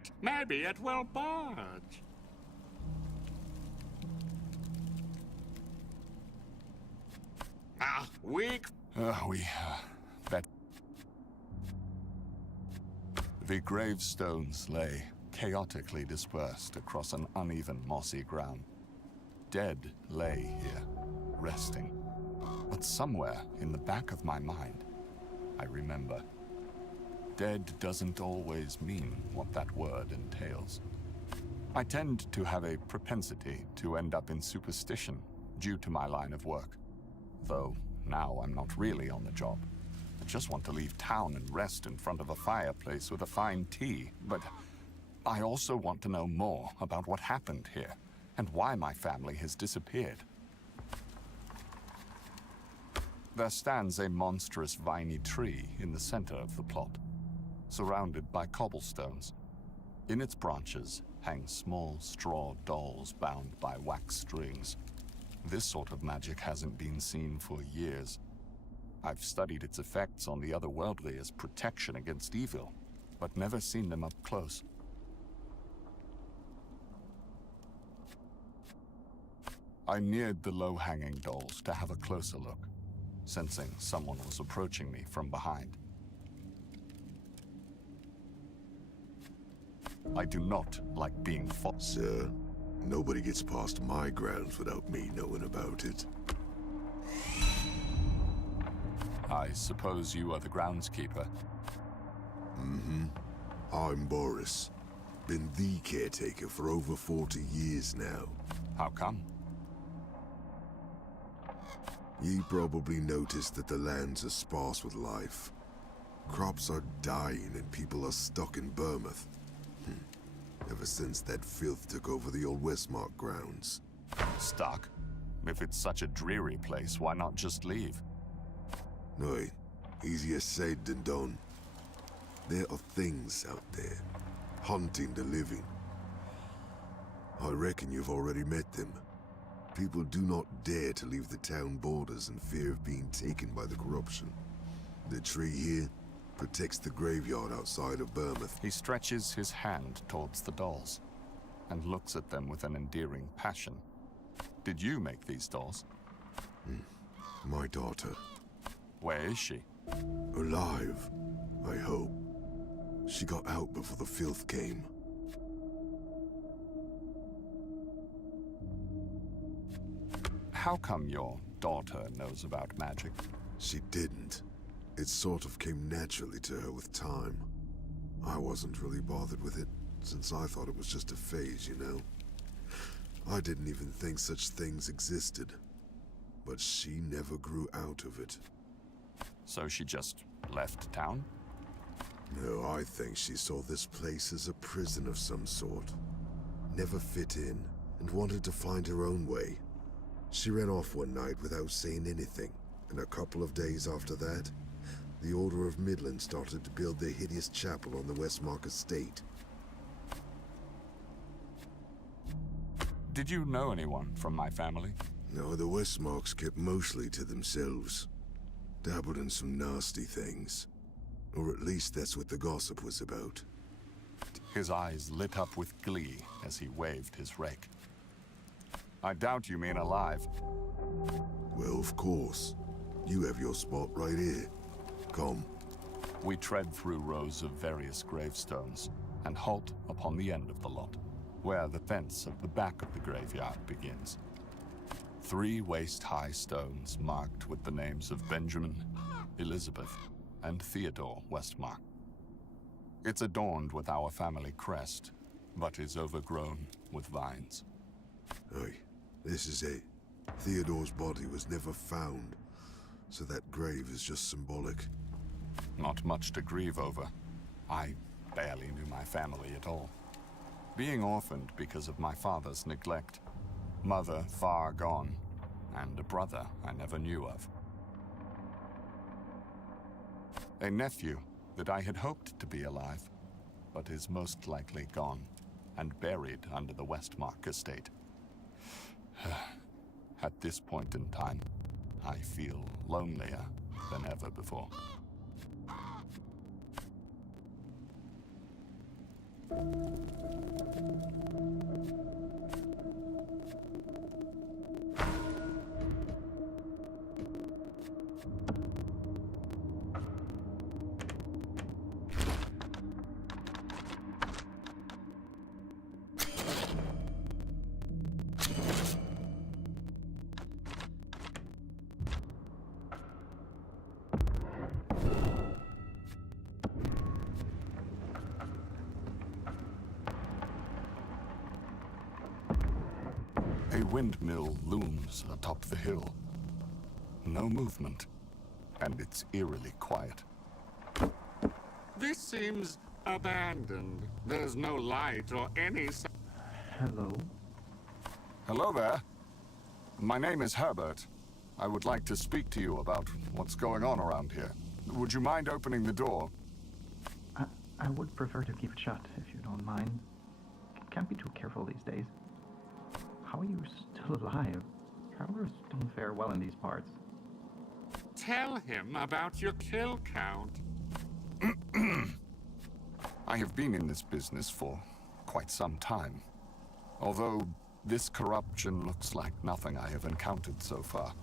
it. Maybe it will budge. Weak. Bet. The gravestones lay chaotically dispersed across an uneven mossy ground. Dead lay here, resting. But somewhere in the back of my mind, I remember. Dead doesn't always mean what that word entails. I tend to have a propensity to end up in superstition due to my line of work. Though now I'm not really on the job. I just want to leave town and rest in front of a fireplace with a fine tea, but I also want to know more about what happened here and why my family has disappeared. There stands a monstrous viney tree in the center of the plot, surrounded by cobblestones. In its branches hang small straw dolls bound by wax strings. This sort of magic hasn't been seen for years. I've studied its effects on the otherworldly as protection against evil, but never seen them up close. I neared the low-hanging dolls to have a closer look, sensing someone was approaching me from behind. I do not like being followed. Sir, nobody gets past my grounds without me knowing about it. I suppose you are the groundskeeper. Mm-hmm. I'm Boris. Been the caretaker for over 40 years now. How come? Ye probably noticed that the lands are sparse with life. Crops are dying and people are stuck in Bournemouth. Ever since that filth took over the old Westmark grounds. Stuck? If it's such a dreary place, why not just leave? No, easier said than done. There are things out there, hunting the living. I reckon you've already met them. People do not dare to leave the town borders in fear of being taken by the corruption. The tree here protects the graveyard outside of Bournemouth. He stretches his hand towards the dolls and looks at them with an endearing passion. Did you make these dolls? My daughter. Where is she? Alive, I hope. She got out before the filth came. How come your daughter knows about magic? She didn't. It sort of came naturally to her with time. I wasn't really bothered with it, since I thought it was just a phase, you know? I didn't even think such things existed. But she never grew out of it. So she just left town? No, I think she saw this place as a prison of some sort. Never fit in, and wanted to find her own way. She ran off one night without saying anything, and a couple of days after that, the Order of Midland started to build their hideous chapel on the Westmark estate. Did you know anyone from my family? No, the Westmarks kept mostly to themselves. Dabbled in some nasty things. Or at least that's what the gossip was about. His eyes lit up with glee as he waved his rake. I doubt you mean alive. Well, of course. You have your spot right here. Come. We tread through rows of various gravestones and halt upon the end of the lot, where the fence of the back of the graveyard begins. 3 waist-high stones marked with the names of Benjamin, Elizabeth, and Theodore Westmark. It's adorned with our family crest, but is overgrown with vines. Aye, this is it. Theodore's body was never found, so that grave is just symbolic. Not much to grieve over. I barely knew my family at all. Being orphaned because of my father's neglect, mother far gone, and a brother I never knew of. A nephew that I had hoped to be alive, but is most likely gone and buried under the Westmark estate. At this point in time, I feel lonelier than ever before. A windmill looms atop the hill. No movement, and it's eerily quiet. This seems abandoned. There's no light or any Hello? Hello there. My name is Herbert. I would like to speak to you about what's going on around here. Would you mind opening the door? I would prefer to keep it shut, if you don't mind. Can't be too careful these days. How are you still alive? Travelers don't fare well in these parts. Tell him about your kill count. I have been in this business for quite some time. Although this corruption looks like nothing I have encountered so far.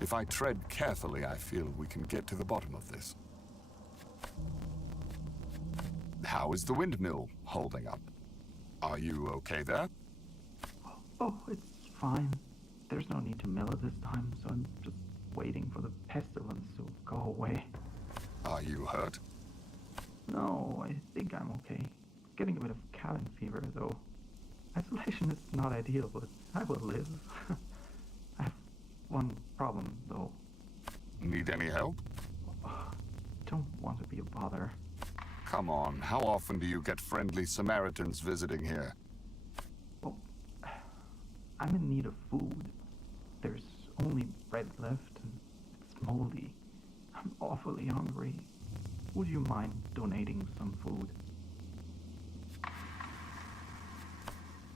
If I tread carefully, I feel we can get to the bottom of this. How is the windmill holding up? Are you okay there? Oh, it's fine. There's no need to mill it this time, so I'm just waiting for the pestilence to go away. Are you hurt? No, I think I'm okay. Getting a bit of cabin fever, though. Isolation is not ideal, but I will live. I have one problem, though. Need any help? Don't want to be a bother. Come on, how often do you get friendly Samaritans visiting here? Well, I'm in need of food. There's only bread left, and it's moldy. I'm awfully hungry. Would you mind donating some food?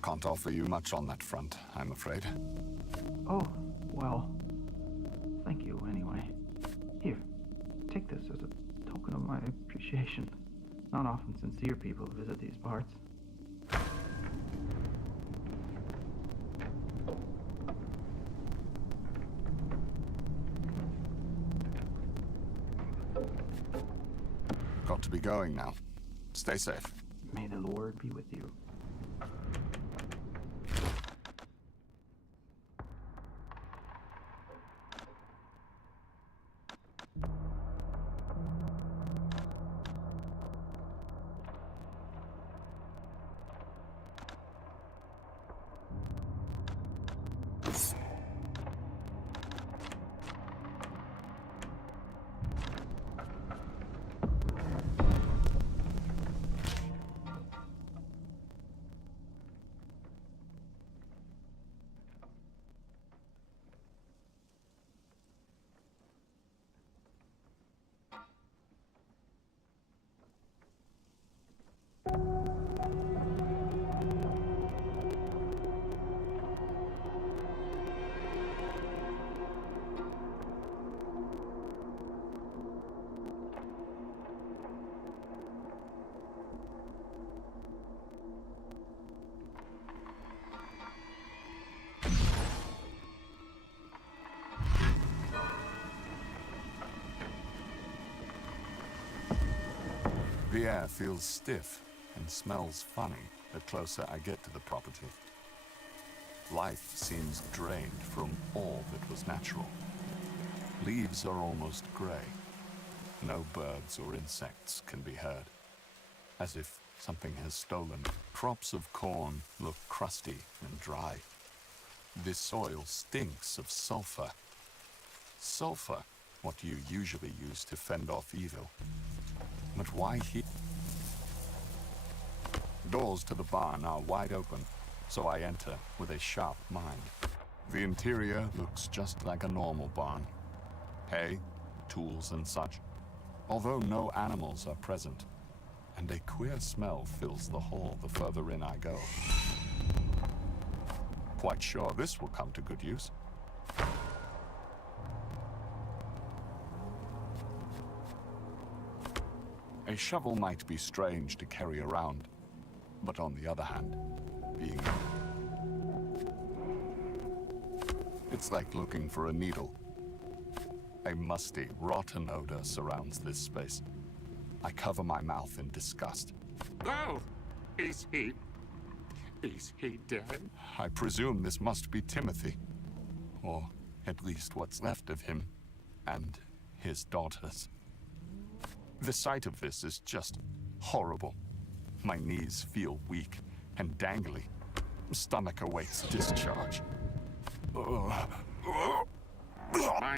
Can't offer you much on that front, I'm afraid. Oh, well, thank you anyway. Here, take this as a token of my appreciation. Not often sincere people visit these parts. Got to be going now. Stay safe. May the Lord be with you. The air feels stiff and smells funny the closer I get to the property. Life seems drained from all that was natural. Leaves are almost gray. No birds or insects can be heard. As if something has stolen. Crops of corn look crusty and dry. This soil stinks of sulfur. Sulfur, what you usually use to fend off evil. But why here? Doors to the barn are wide open, so I enter with a sharp mind. The interior looks just like a normal barn. Hay, tools and such. Although no animals are present, and a queer smell fills the hall the further in I go. Quite sure this will come to good use. A shovel might be strange to carry around, But on the other hand, being... It's like looking for a needle. A musty, rotten odor surrounds this space. I cover my mouth in disgust. Oh, is he dead? I presume this must be Timothy. Or at least what's left of him. And his daughters. The sight of this is just horrible. My knees feel weak and dangly. Stomach awaits discharge. By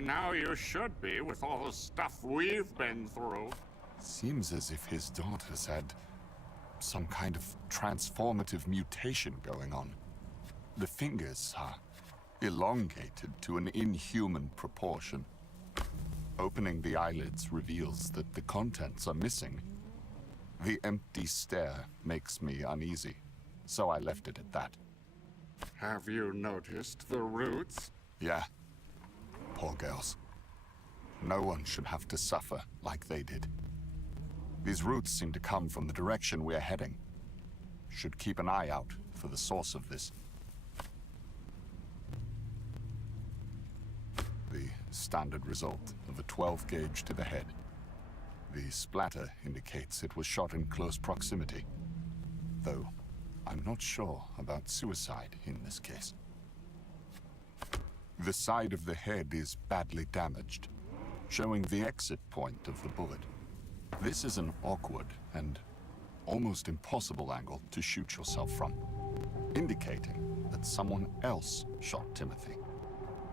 now you should be, with all the stuff we've been through. Seems as if his daughters had some kind of transformative mutation going on. The fingers are elongated to an inhuman proportion. Opening the eyelids reveals that the contents are missing. The empty stare makes me uneasy, so I left it at that. Have you noticed the roots? Yeah. Poor girls. No one should have to suffer like they did. These roots seem to come from the direction we're heading. Should keep an eye out for the source of this. The standard result of a 12 gauge to the head. The splatter indicates it was shot in close proximity. Though, I'm not sure about suicide in this case. The side of the head is badly damaged, showing the exit point of the bullet. This is an awkward and almost impossible angle to shoot yourself from, indicating that someone else shot Timothy,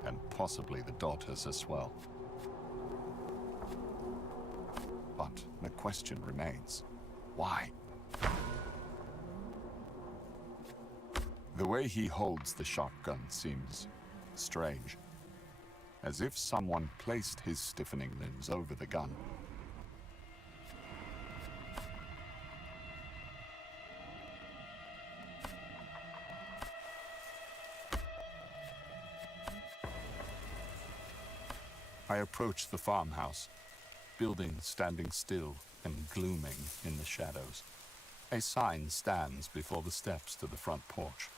and possibly the daughters as well. But the question remains, why? The way he holds the shotgun seems strange, as if someone placed his stiffening limbs over the gun. I approach the farmhouse, building standing still and glooming in the shadows. A sign stands before the steps to the front porch.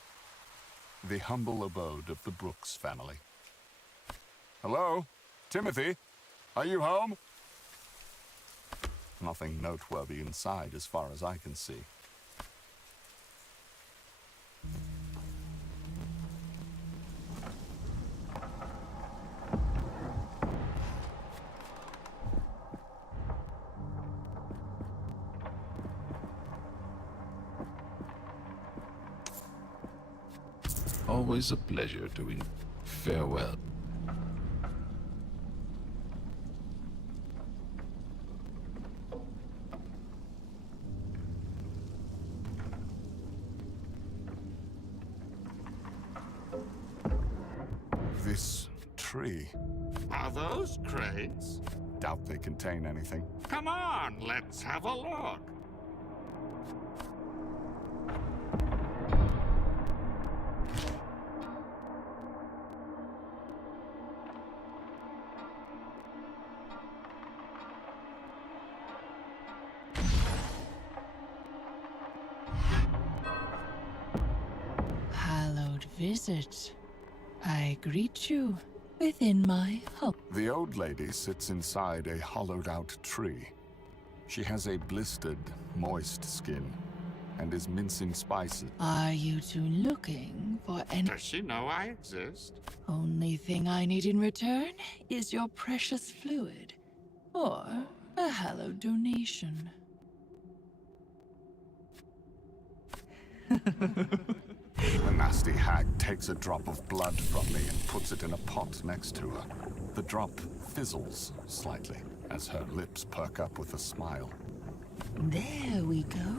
The humble abode of the Brooks family. Hello? Timothy? Are you home? Nothing noteworthy inside as far as I can see. Always a pleasure doing farewell. This tree. Are those crates? Doubt they contain anything. Come on, let's have a look. Hallowed visit. I greet you within my home. The old lady sits inside a hollowed-out tree. She has a blistered, moist skin and is mincing spices. Are you two looking for any... Does she know I exist? Only thing I need in return is your precious fluid. Or a hallowed donation. The nasty hag takes a drop of blood from me and puts it in a pot next to her. The drop fizzles slightly as her lips perk up with a smile. There we go.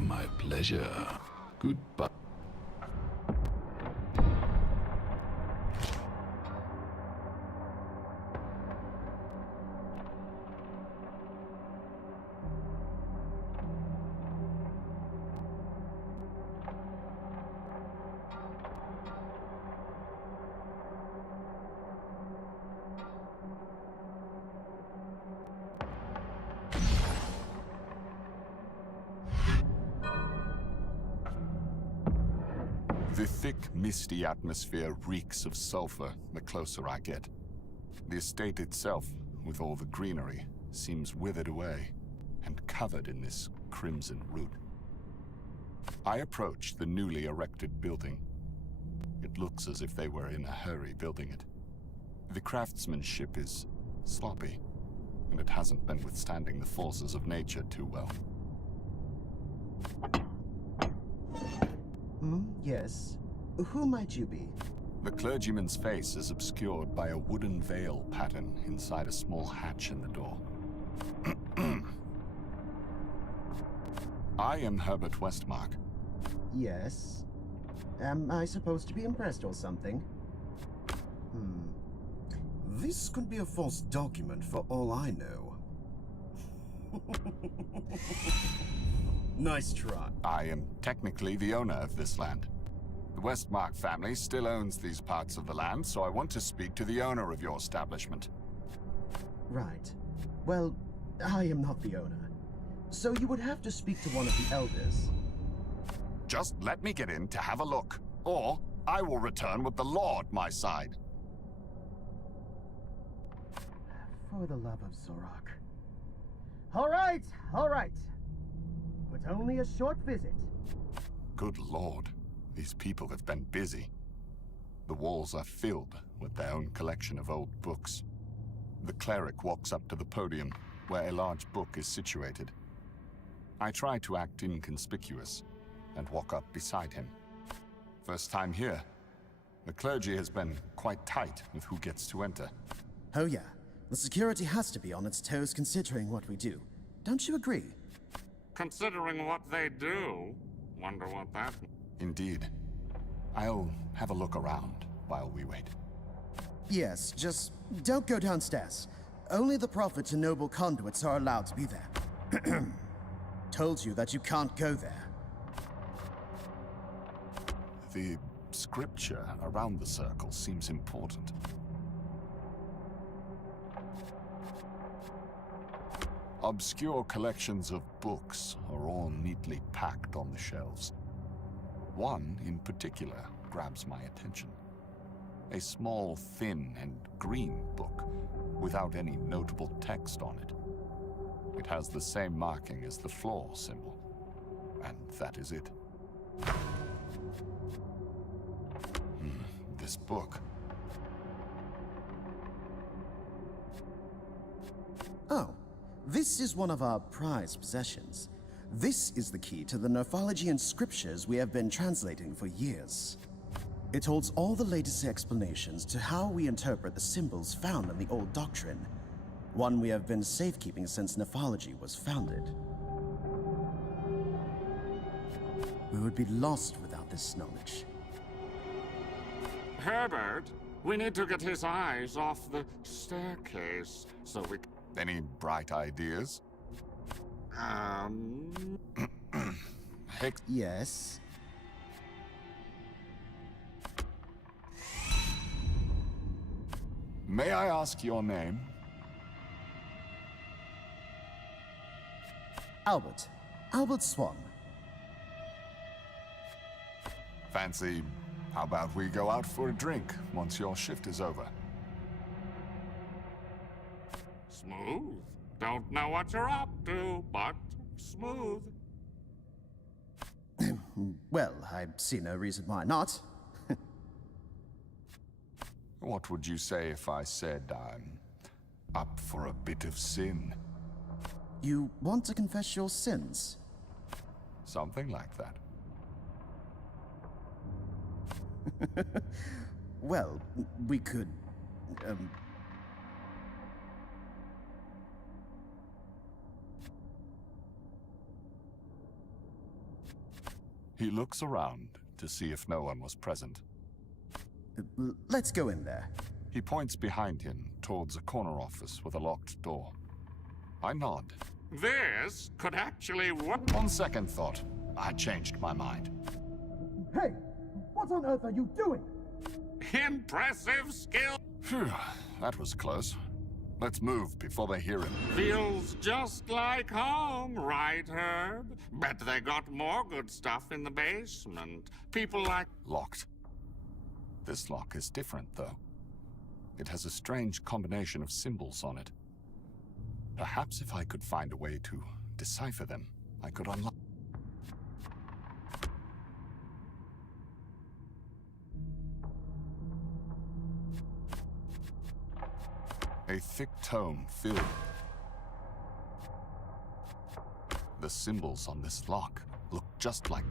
My pleasure. Goodbye. The thick, misty atmosphere reeks of sulfur the closer I get. The estate itself, with all the greenery, seems withered away and covered in this crimson root. I approach the newly erected building. It looks as if they were in a hurry building it. The craftsmanship is sloppy, and it hasn't been withstanding the forces of nature too well. Yes. Who might you be? The clergyman's face is obscured by a wooden veil pattern inside a small hatch in the door. I am Herbert Westmark. Yes. Am I supposed to be impressed or something? This could be a false document for all I know. Nice try. I am technically the owner of this land. The Westmark family still owns these parts of the land, so I want to speak to the owner of your establishment. Right. Well, I am not the owner. So you would have to speak to one of the elders. Just let me get in to have a look, or I will return with the law at my side. For the love of Zorak. All right, all right. But only a short visit. Good lord, these people have been busy. The walls are filled with their own collection of old books. The cleric walks up to the podium, where a large book is situated. I try to act inconspicuous, and walk up beside him. First time here. The clergy has been quite tight with who gets to enter. Oh yeah, the security has to be on its toes considering what we do. Don't you agree? Considering what they do, wonder what that... Indeed. I'll have a look around while we wait. Yes, just don't go downstairs. Only the prophets and noble conduits are allowed to be there. Told you that you can't go there. The scripture around the circle seems important. Obscure collections of books are all neatly packed on the shelves. One, in particular, grabs my attention. A small, thin, and green book, without any notable text on it. It has the same marking as the floor symbol, and that is it. This book. Oh, this is one of our prized possessions. This is the key to the Nerphology scriptures we have been translating for years. It holds all the latest explanations to how we interpret the symbols found in the old doctrine, one we have been safekeeping since Nerphology was founded. We would be lost without this knowledge. Herbert, we need to get his eyes off the staircase so we... Any bright ideas? Heck, Yes? may I ask your name? Albert. Albert Swan. Fancy, how about we go out for a drink once your shift is over? Smooth. Don't know what you're up to, but smooth. Well, I see no reason why not. What would you say if I said I'm up for a bit of sin? You want to confess your sins? Something like that. Well, we could, He looks around to see if no one was present. Let's go in there. He points behind him towards a corner office with a locked door. I nod. This could actually work. On second thought, I changed my mind. Hey, what on earth are you doing? Impressive skill. Phew, that was close. Let's move before they hear him. Feels just like home, right, Herb? Bet they got more good stuff in the basement. People like... Locked. This lock is different, though. It has a strange combination of symbols on it. Perhaps if I could find a way to decipher them, I could unlock... A thick tome filled. The symbols on this lock look just like...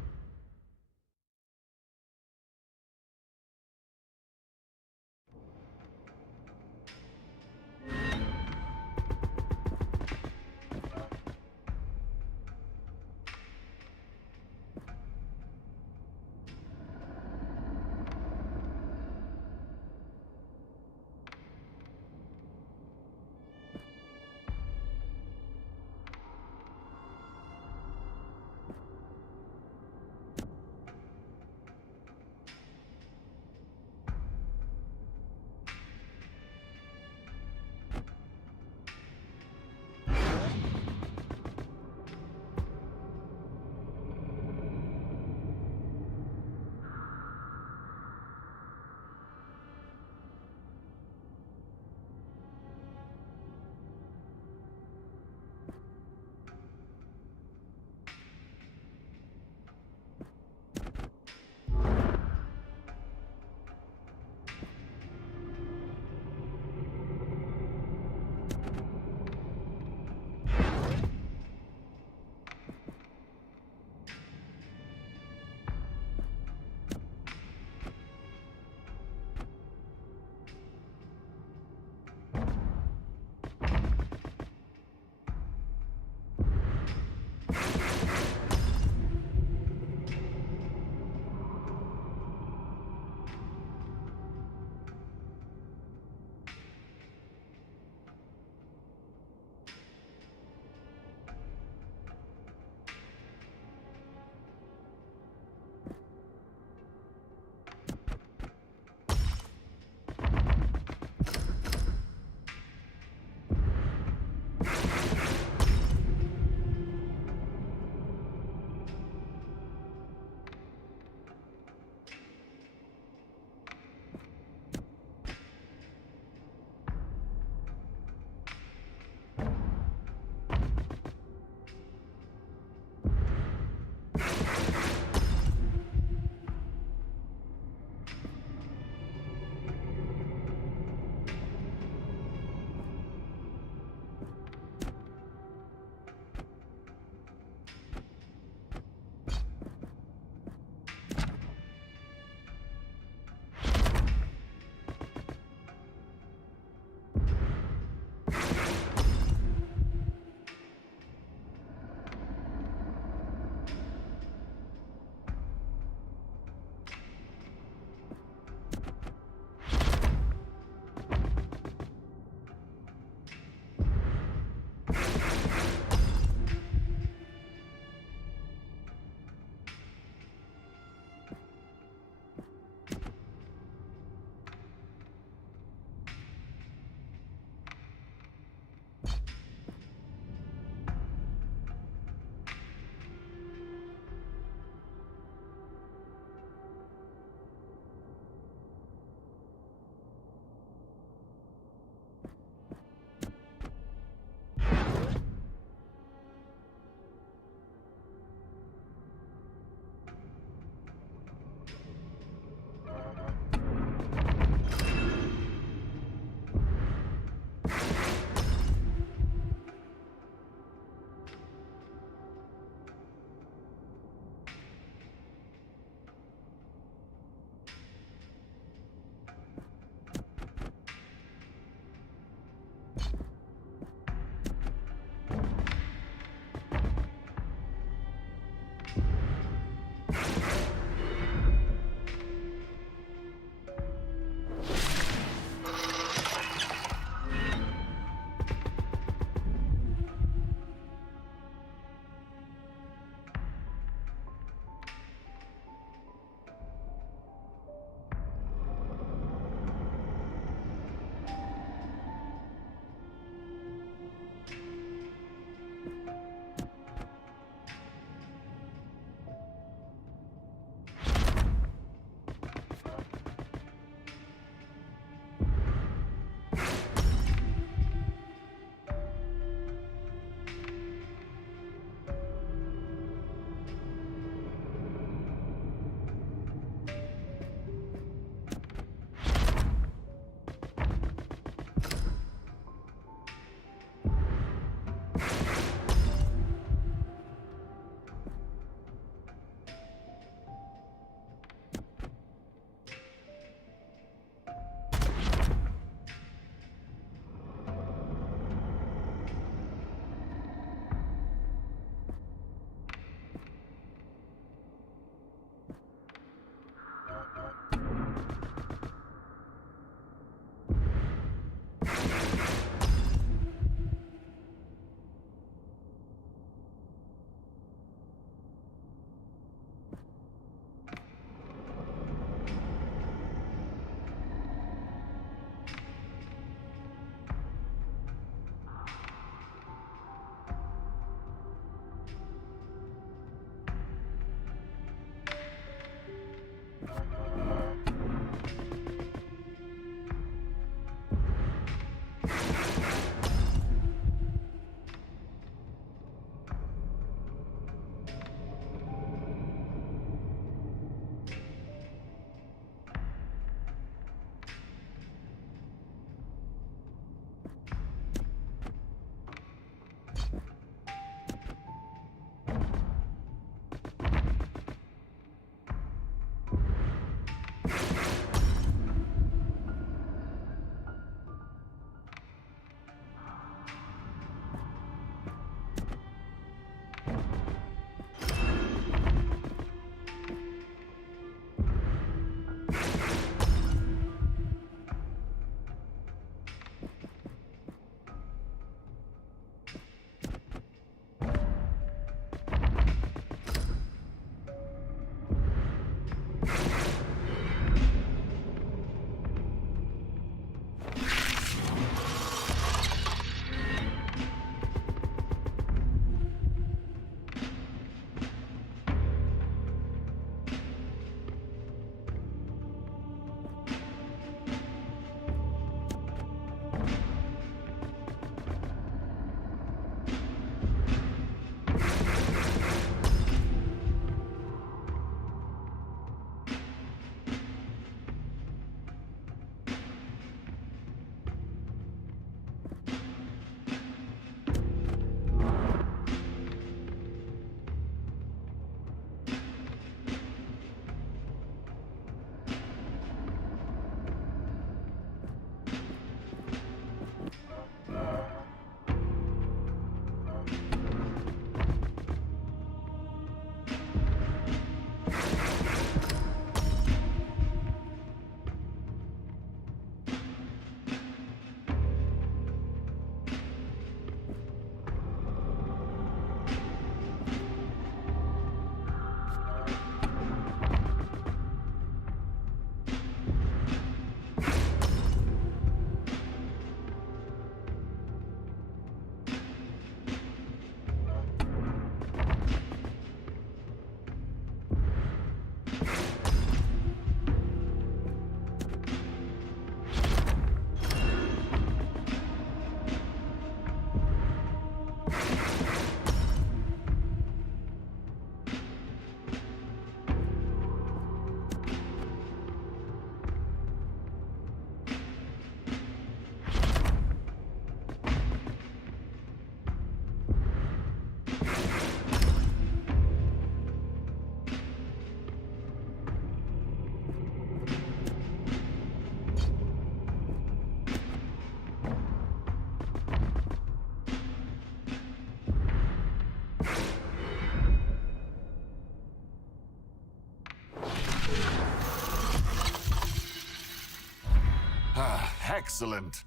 Excellent.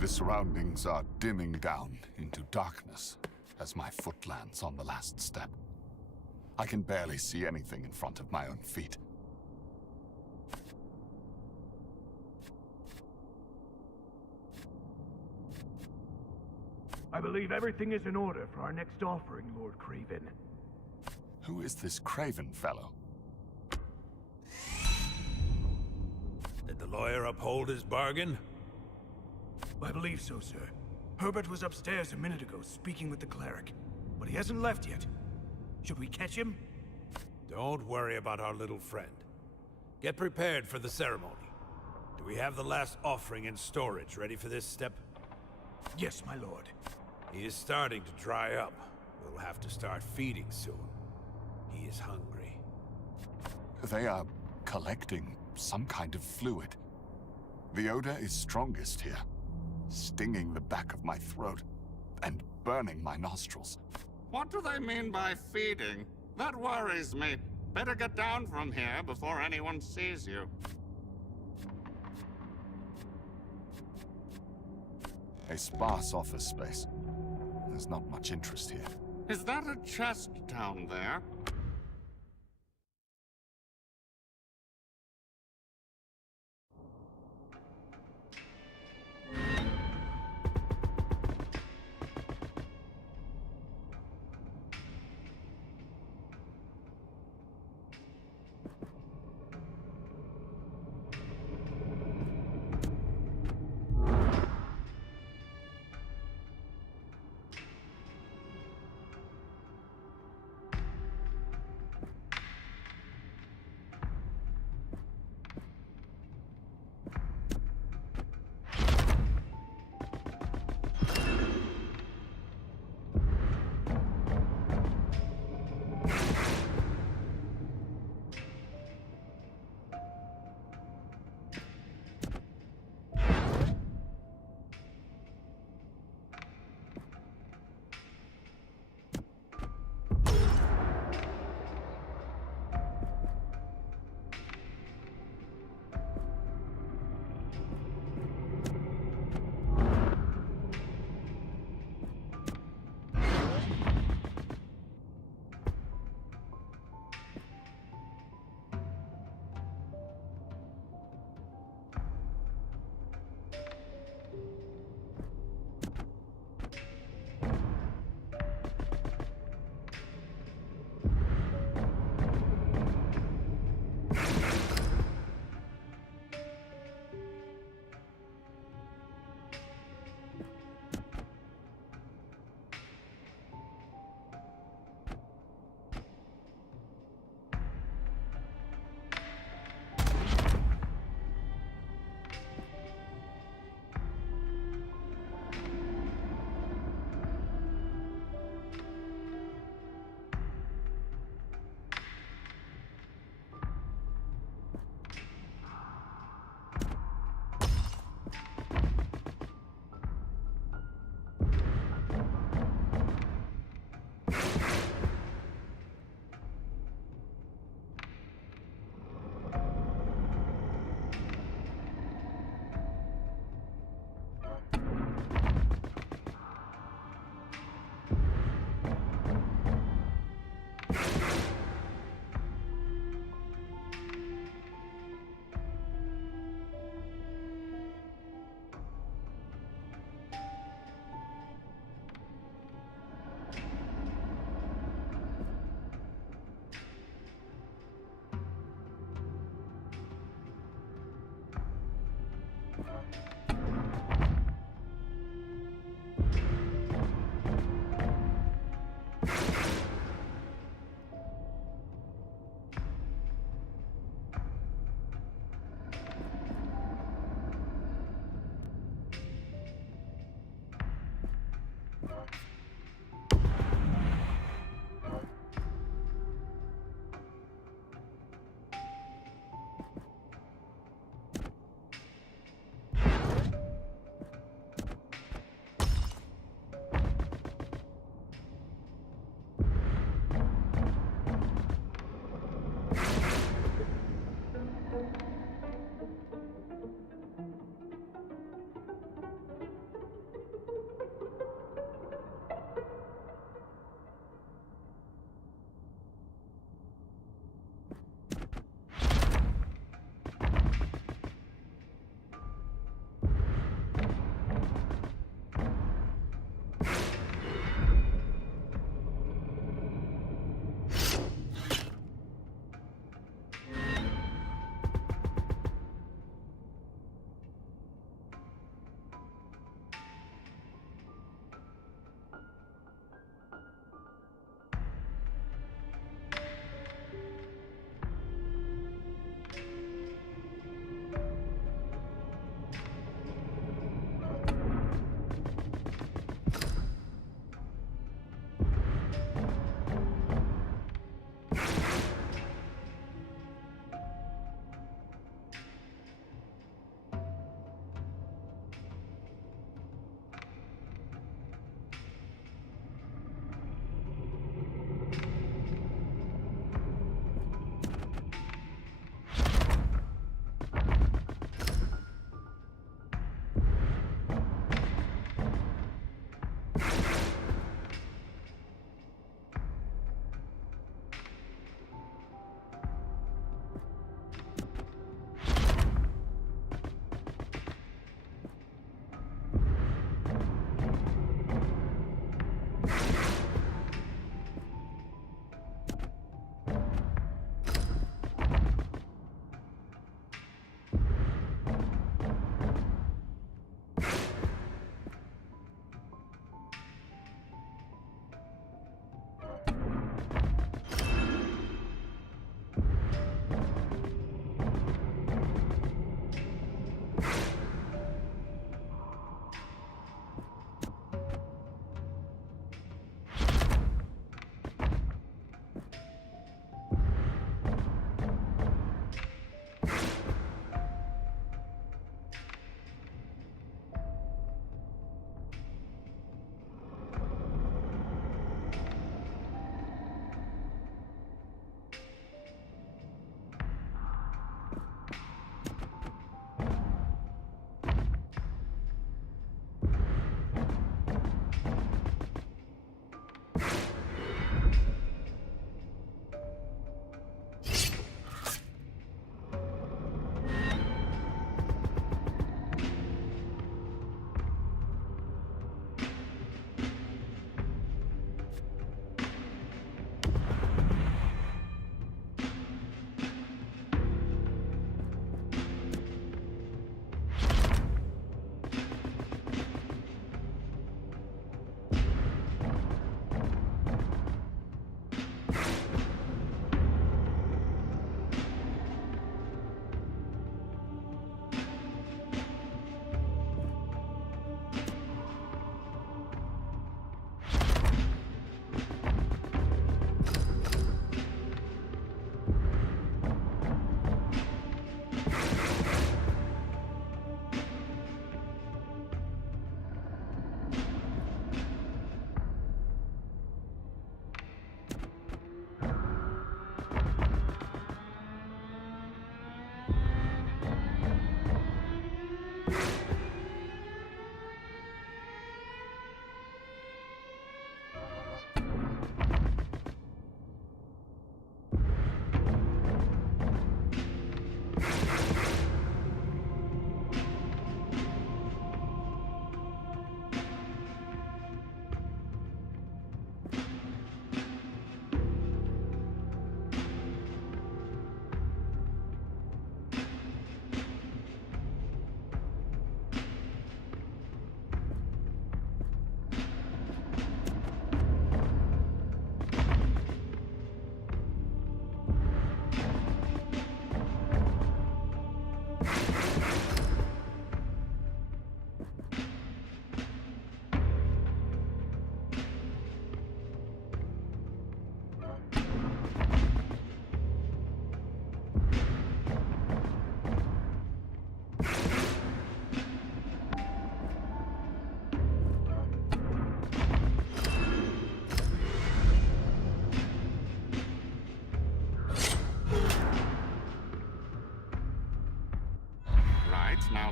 The surroundings are dimming down into darkness as my foot lands on the last step. I can barely see anything in front of my own feet. I believe everything is in order for our next offering, Lord Craven. Who is this Craven fellow? Did the lawyer uphold his bargain? I believe so, sir. Herbert was upstairs a minute ago speaking with the cleric, but he hasn't left yet. Should we catch him? Don't worry about our little friend. Get prepared for the ceremony. Do we have the last offering in storage ready for this step? Yes, my lord. He is starting to dry up. We'll have to start feeding soon. He is hungry. They are collecting some kind of fluid. The odor is strongest here, stinging the back of my throat and burning my nostrils. What do they mean by feeding? That worries me. Better get down from here before anyone sees you. A sparse office space. There's not much interest here. Is that a chest down there?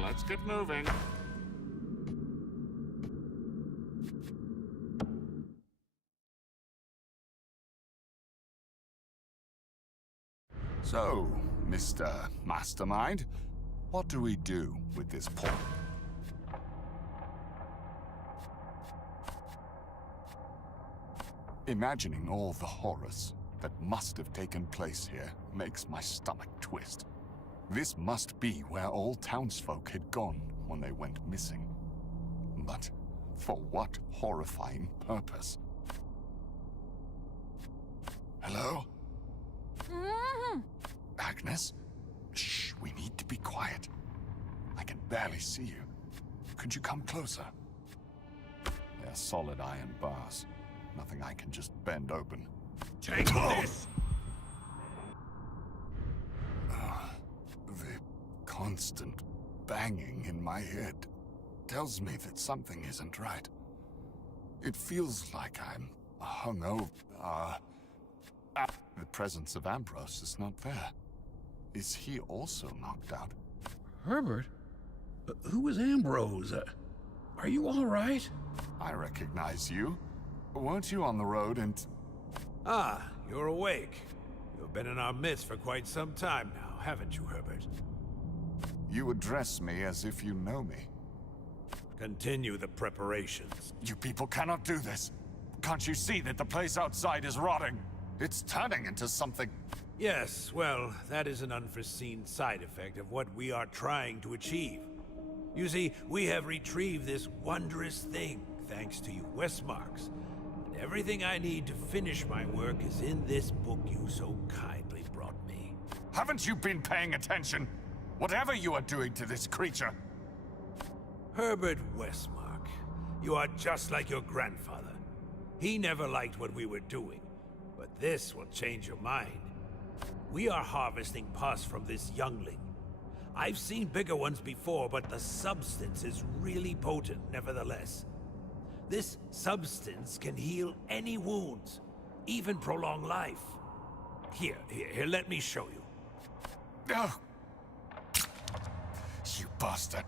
let's get moving. So, Mr. Mastermind, what do we do with this portal? Imagining all the horrors that must have taken place here makes my stomach twist. This must be where all townsfolk had gone when they went missing. But for what horrifying purpose? Hello? Agnes? Shh, we need to be quiet. I can barely see you. Could you come closer? They're solid iron bars. Nothing I can just bend open. Take this! The constant banging in my head tells me that something isn't right. It feels like I'm hungover. The presence of Ambrose is not there. Is he also knocked out? Herbert? Who is Ambrose? Are you all right? I recognize you. Weren't you on the road and... Ah, you're awake. You've been in our midst for quite some time now, haven't you, Herbert? You address me as if you know me. Continue the preparations. You people cannot do this. Can't you see that the place outside is rotting? It's turning into something... Yes, well, that is an unforeseen side effect of what we are trying to achieve. You see, we have retrieved this wondrous thing, thanks to you Westmarks. And everything I need to finish my work is in this book you so kindly brought me. Haven't you been paying attention? Whatever you are doing to this creature... Herbert Westmark, you are just like your grandfather. He never liked what we were doing, but this will change your mind. We are harvesting pus from this youngling. I've seen bigger ones before, but the substance is really potent nevertheless. This substance can heal any wounds, even prolong life. Here, let me show you. Oh. You bastard.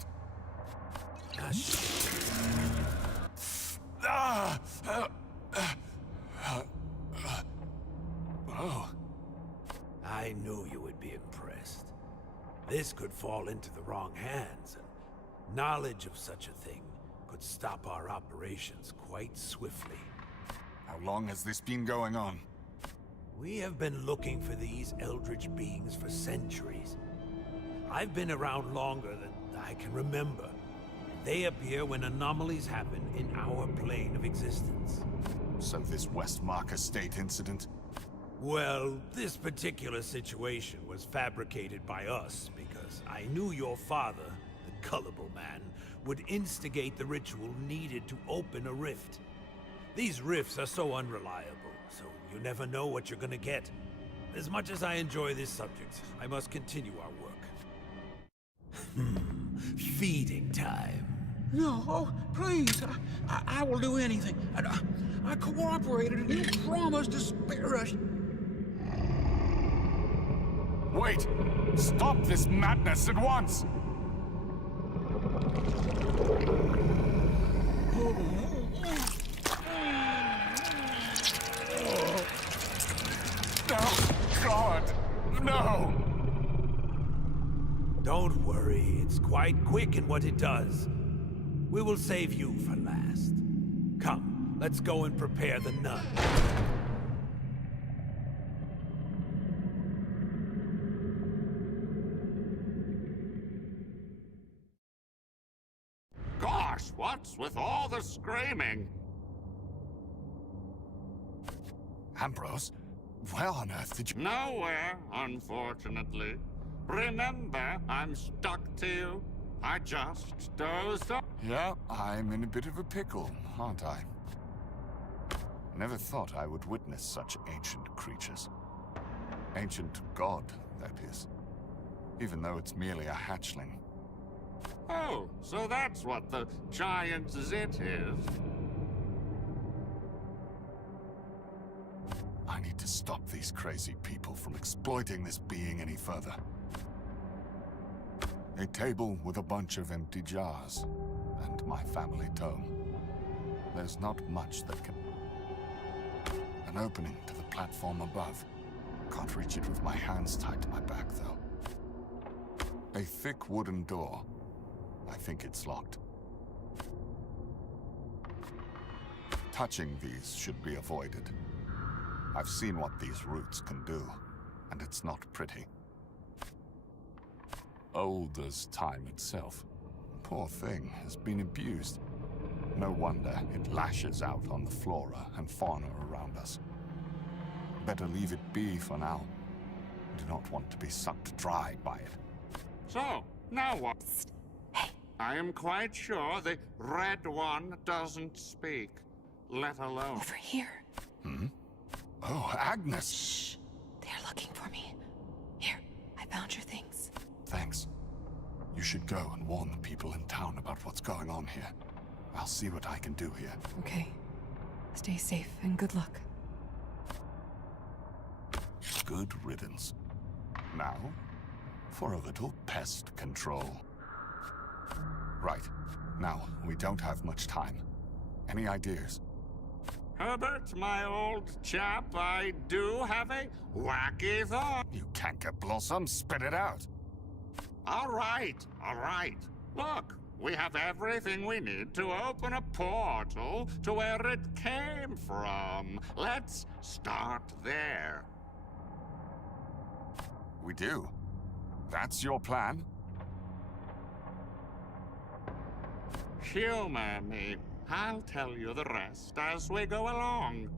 Oh. I knew you would be impressed. This could fall into the wrong hands, and knowledge of such a thing could stop our operations quite swiftly. How long has this been going on? We have been looking for these eldritch beings for centuries. I've been around longer than I can remember. They appear when anomalies happen in our plane of existence. So this Westmark Estate incident? Well, this particular situation was fabricated by us because I knew your father, the gullible man, would instigate the ritual needed to open a rift. These rifts are so unreliable, so you never know what you're gonna get. As much as I enjoy this subject, I must continue our work. Feeding time. No, please. I will do anything. I cooperated and you promised to spare us. Wait! Stop this madness at once! Oh, God! No! Don't worry, it's quite quick in what it does. We will save you for last. Come, let's go and prepare the nun. Gosh, what's with all the screaming? Ambrose? Where on earth did you... Nowhere, unfortunately. Remember, I'm stuck to you. I just dozed off. Yeah, I'm in a bit of a pickle, aren't I? Never thought I would witness such ancient creatures. Ancient god, that is. Even though it's merely a hatchling. Oh, so that's what the giant zit is. I need to stop these crazy people from exploiting this being any further. A table with a bunch of empty jars, and my family tome. There's not much that can... An opening to the platform above. Can't reach it with my hands tied to my back, though. A thick wooden door. I think it's locked. Touching these should be avoided. I've seen what these roots can do, and it's not pretty. Old as time itself. Poor thing has been abused. No wonder it lashes out on the flora and fauna around us. Better leave it be for now. Do not want to be sucked dry by it. So, now what? Hey. I am quite sure the red one doesn't speak, let alone... Over here. Hmm? Oh, Agnes! Shh. They're looking for me. Here, I found your things. Thanks. You should go and warn the people in town about what's going on here. I'll see what I can do here. Okay. Stay safe and good luck. Good riddance. Now, for a little pest control. Right. Now, we don't have much time. Any ideas? Herbert, my old chap, I do have a wacky thought. You canker blossom, spit it out. All right, all right. Look, we have everything we need to open a portal to where it came from. Let's start there. We do. That's your plan? Humor me. I'll tell you the rest as we go along.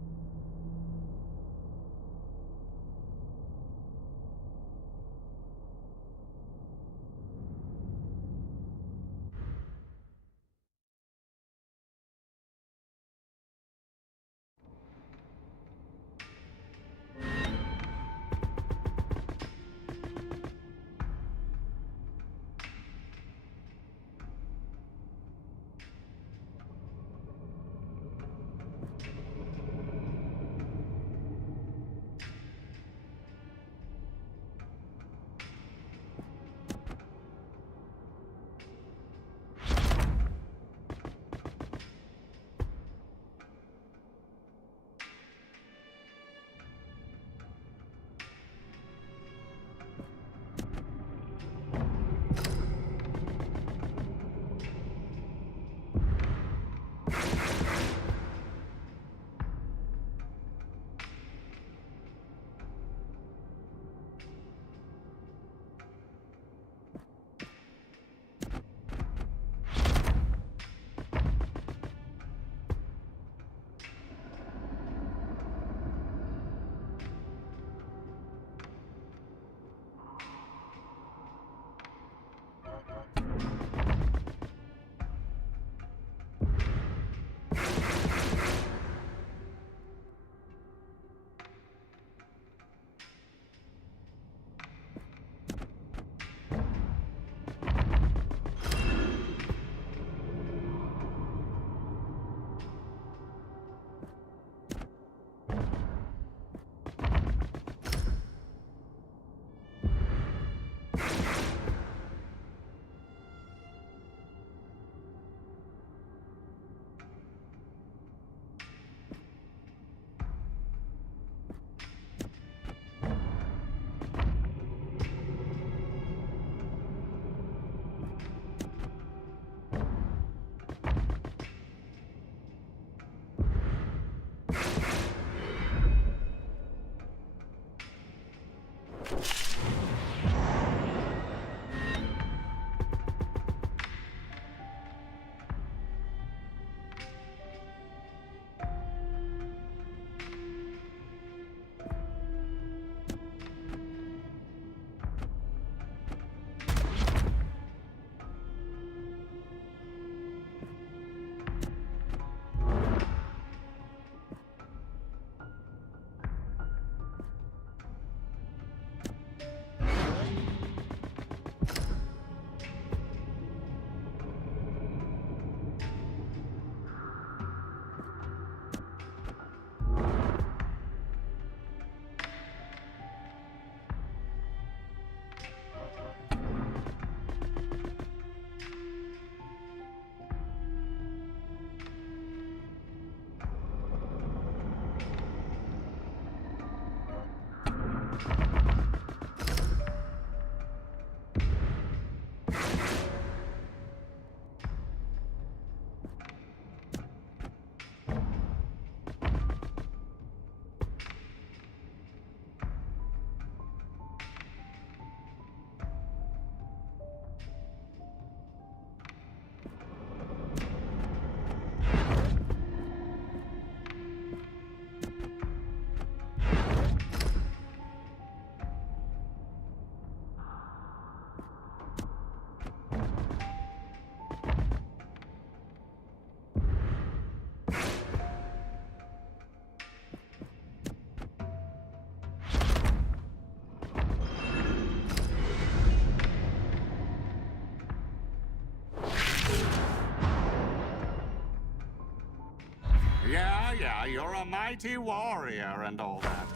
why you're a mighty warrior and all that.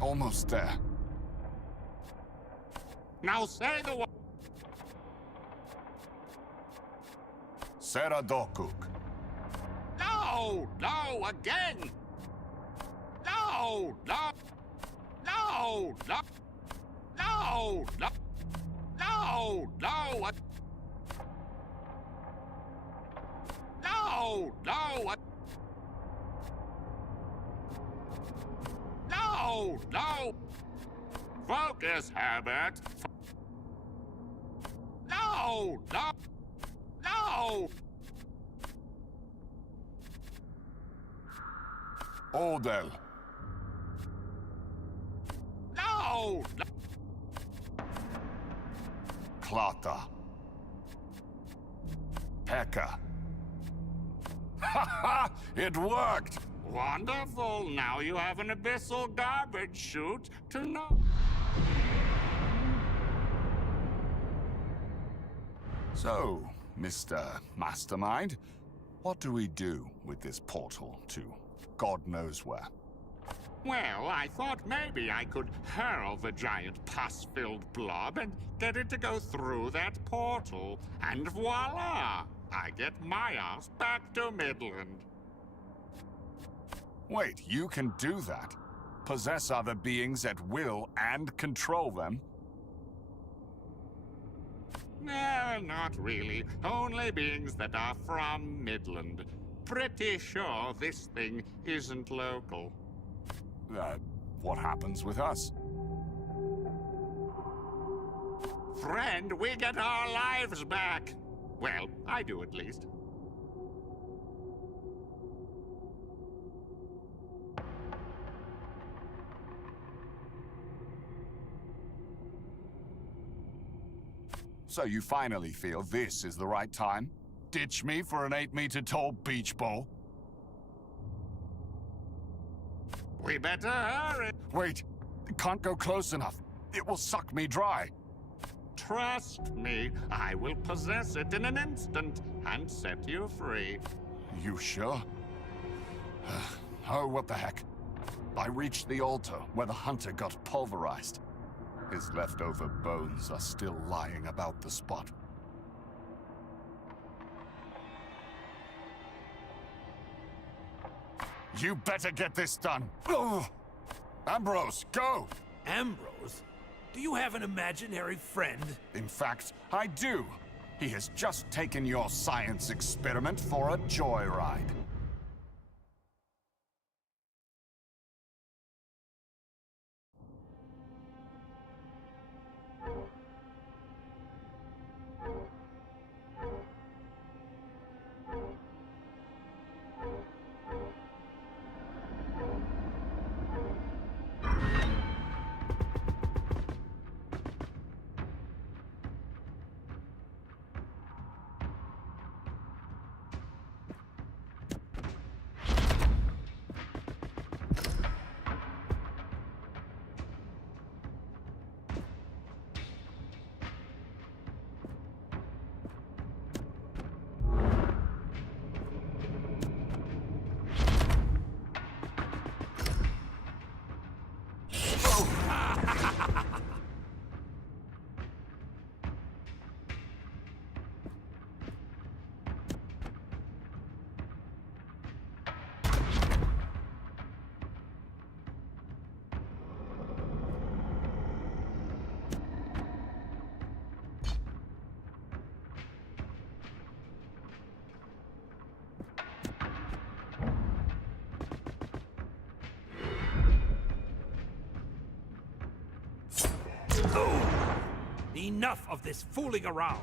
Almost there. Now say the word. Seradokuk. No! No! Again! No! No! No! No! No! No! No! No! No! No! No! No! Focus, Herbert! No! No! No! Odell. No! No! Klata. Pekka. Ha ha! It worked! Wonderful! Now you have an abyssal garbage chute to know. So, Mr. Mastermind, what do we do with this portal to God knows where? Well, I thought maybe I could hurl the giant pus-filled blob and get it to go through that portal. And voila! I get my ass back to Midland. Wait, you can do that? Possess other beings at will and control them? No, not really. Only beings that are from Midland. Pretty sure this thing isn't local. What happens with us? Friend, we get our lives back. Well, I do at least. So you finally feel this is the right time? Ditch me for an 8-meter tall beach ball? We better hurry. Wait, can't go close enough. It will suck me dry. Trust me, I will possess it in an instant and set you free. You sure? Oh, what the heck. I reached the altar where the hunter got pulverized. His leftover bones are still lying about the spot. You better get this done. Ugh. Ambrose, go! Ambrose? Do you have an imaginary friend? In fact, I do. He has just taken your science experiment for a joyride. Enough of this fooling around!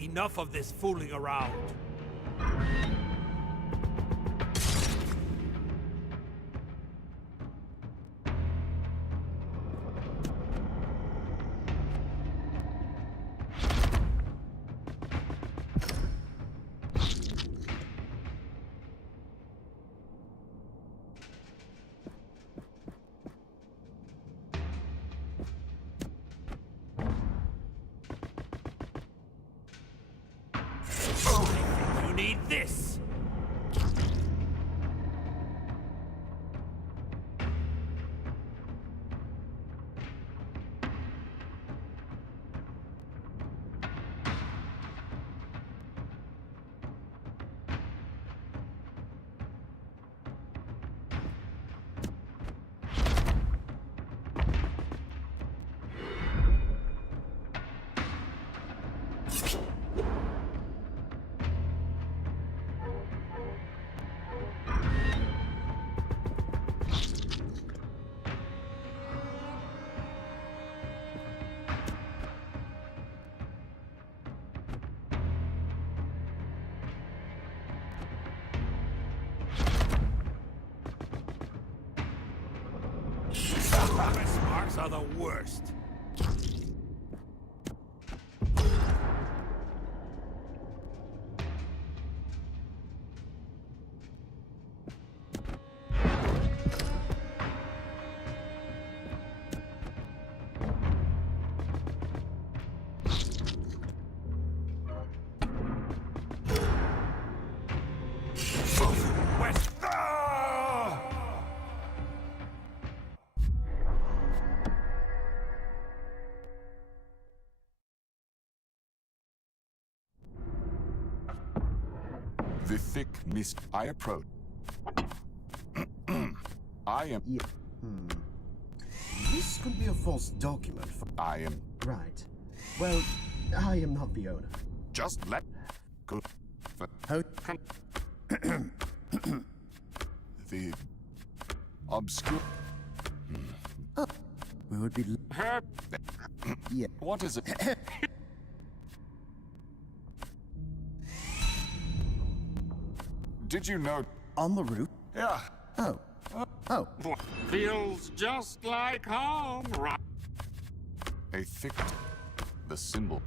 Enough of this fooling around. You need this! Quest marks are the worst. West. The thick mist I approach. I am. Yeah. This could be a false document for... I am. Right. Well, I am not the owner. Just let. Good. How... The obscure. Oh, we would be... Yeah. What is it? Did you know? On the roof? Yeah. Oh. Oh. Feels just like home, right? A thick. The symbol.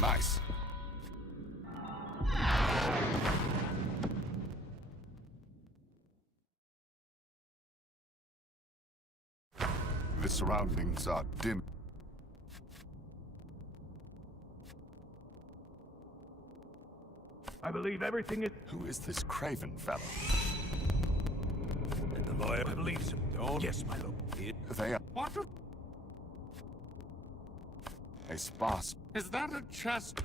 Nice. The surroundings are dim. I believe everything is... Who is this Craven fellow? And the lawyer, I believe so. Don't... Yes, my lord. They are What a sparse. is that a chest